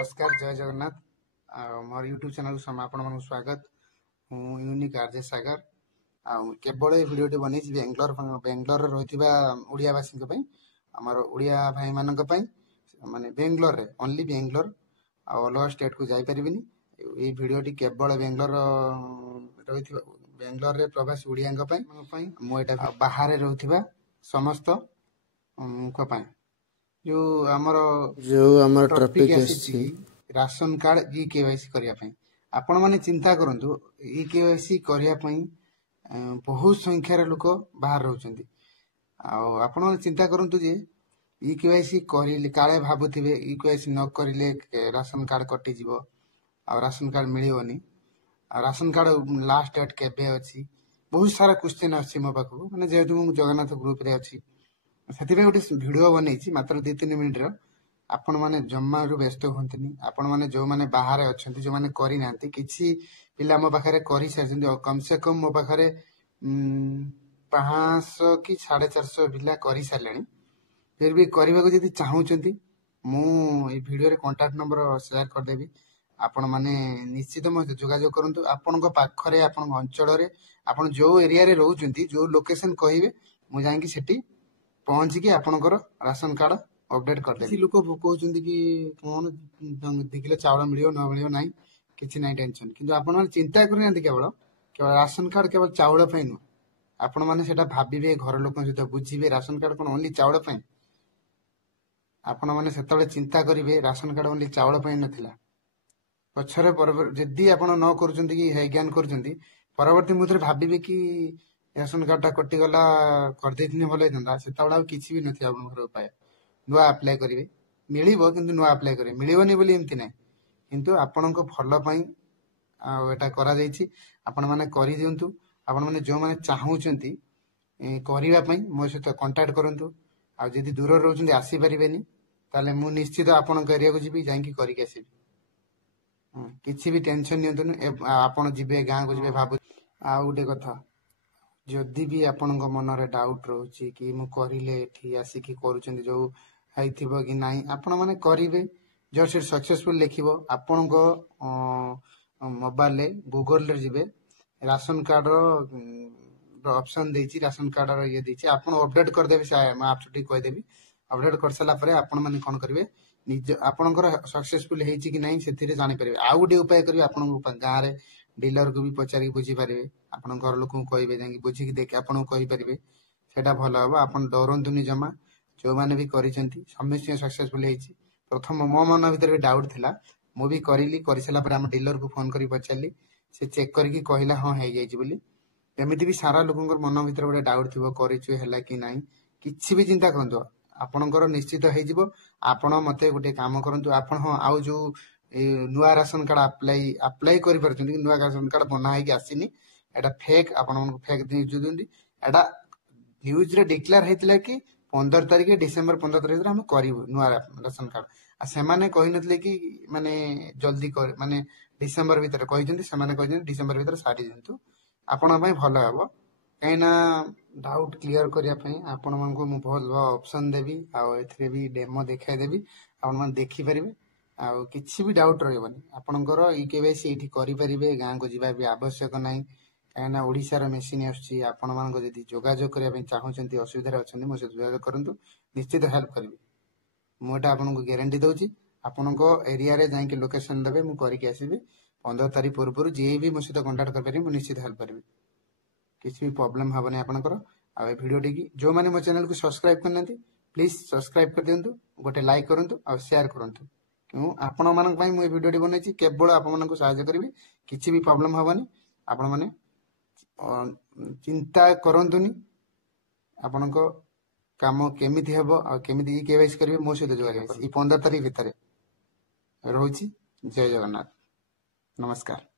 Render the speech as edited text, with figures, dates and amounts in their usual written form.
नमस्कार जय जगन्नाथ मोर YouTube channel आपण मन स्वागत हूँ यूनिक आरजे सागर केवल ये भिडियो बनी बेंगलोर रही ओडियावासी आमर ओडिया भाई मान माने बेंगलोर रे ओनली बेंगलोर अलग स्टेट को जापर ये भिडियो केवल बेंगलोर रही बेंगलोर रे प्रवासी ओडिया मुझे बाहर रही समस्त जो topic ration card e KYC करने आपण मैंने चिंता करूँ ई केवाईसी करने बहुत संख्यार लोक बाहर रोचे आपण मैंने चिंता करूँ जे ई केवाईसी काले भावुवे ई केवाईसी न करें राशन कार्ड कटिज राशन कार्ड मिलनी राशन कार्ड लास्ट डेट केबे अच्छी बहुत सारा क्वेश्चन अच्छी मो पाखु मैंने जेहेतु मुझे जगन्नाथ ग्रुप रे अच्छी से गोटे भिड बन मात्र 2-3 मिनिट्र आपण मैंने जमारू व्यस्त हूँ आपण मैंने जो मैंने बाहर अच्छा जो मैंने करना कि पिला मो पाखे कर सारी कम से कम मो पाखे 500 कि 450 पिला कर सारे फिर भी करने को जब चाहूँगी मुझे भिडियो कांटाक्ट नंबर शेयर करदेवी आपण मैंने निश्चित मत जोगाजोग करूँ आपण पाखे आपण अंचल आप जो एरिया रोचे जो लोकेशन कहे मुझे जाकि पहुंचिकी आपणकर राशन कार्ड अपडेट करदे लोक कहते कि कौन 2 किलो चावल मिल न मिल ना कि ना टेंशन कि आपण चिंता करना केवल केवल राशन कार्ड केवल चाउल नुह आपण मैंने भावे घर लोक सहित बुझे राशन कार्ड कौन ओनली चाउल आपण मैंने से चिंता करेंगे राशन कार्ड ओनली चाउल नाला पछरे जदि आप न कर ज्ञान करवर्ती मुहूर्त भावे कि राशन कार्ड टा कटिगला करदे भल होता से किसी भी नहीं घर उपाय नुआ आप्लाय करेंगे मिल कि नुआ आप्लाय करेंगे मिलनी बोली एमती ना किंतु आपण भल आपण मैंने कर दिंतु आपण मैंने जो मैंने चाहूँगी करने मो सहित कंटाक्ट करूँ आदि दूर रोचे आसीपारे ताले मु निश्चित आपण एरिया को जी जाकि करके आसबि किसी भी टेंशन नि आपण जी गाँव को जी भाव आ गोटे कथा जदि भी आपण मनरे डाउट रोचे कि मु करिले आसिकी करूछन जो हैथिबो कि नाही आपण माने करिवे जो से सक्सेसफुल लिखिबो आपण को मोबाइल ले गूगल रे जिवे राशन कार्ड रो ऑप्शन देछि राशन कार्ड रो ये देछि आपण अपडेट कर देबे मैं आप छुट्टी कह देबी अपडेट कर सला परे आपण माने कोन करिवे निज आपणकर सक्सेसफुल हेछि कि नाही सेथिरे जानि परिबे आ गुटे उपाय करिवे आपण गाँ रे डीलर को भी पचारि बुझी पारे आपण घर लोक कहे जाकि बुझिकी देख आपन कहींपारे से भल हम आप डरतुनि जमा जो मैंने भी करिसेंती समस्त सक्सेसफुल होती प्रथम मो मन भीतर भी डाउट थिला मु भी करिली कर सारा पर डीलर को फोन करी पचारि से चेक करके कहला हाँ हो जाए एमती भी सारा लोक मन भीतर गोटे डाउट थी कर कि ना कि भी चिंता करूँ आपणकर निश्चित होपण मत गोटे कम करूँ आप हाँ आउ जो नुआ राशन कार्ड अप्लाई कर नुआ राशन कार्ड बनाई आसीनी एटा फेक आपण फेक न्यूज एटा न्यूज रे डिक्लेयर होता कि 15 तारिख डिसेम्बर 15 तारिख हम करूँ नुआ राशन कार्ड से माने कही नथिले कि माने जल्दी कर माने डिसेम्बर भीतर कही डिसेम्बर भीतर सारी दिंतु आपण भल हम कहीं डाउट क्लीयर करने आपण मानक मु भल ऑप्शन देवी आउ भी डेमो देखा देवी आपण देखिपारे आउ किसी भी डाउट रही आपणकर ई केवाईसी ये करेंगे गाँव को जीवा भी आवश्यक ना कहीं ओडार मेसीन आपण मानी जोगाजोग करने चाहूँगी असुविधा अच्छा मो सहित जोगाजोग करूँ निश्चित हेल्प करी मुझे आपको ग्यारंटी दूसरी आपण एरिया जाकि लोकेशन देवे मुझे करके आसबि 15 तारिख पूर्व जी भी मो सहित कंटाक्ट करें निश्चित हेल्प करी किसी भी प्रॉब्लम हेनी आपंकर आ भिडियो टी जो मैंने मो चैनल को सब्सक्राइब करना प्लीज सब्सक्राइब कर दिंतु गोटे लाइक करूँ और शेयर करूँ क्यों आपण मानी मुझे भिडियो बनई केवल आपको साहय करी किसी भी प्रॉब्लम हेनी आपण मैंने चिंता करतुनि आपण काम केमी हम आमि केवाईसी करेंगे मो सहित जोगाजोग 15 तारिख भितर रोची जय जगन्नाथ नमस्कार।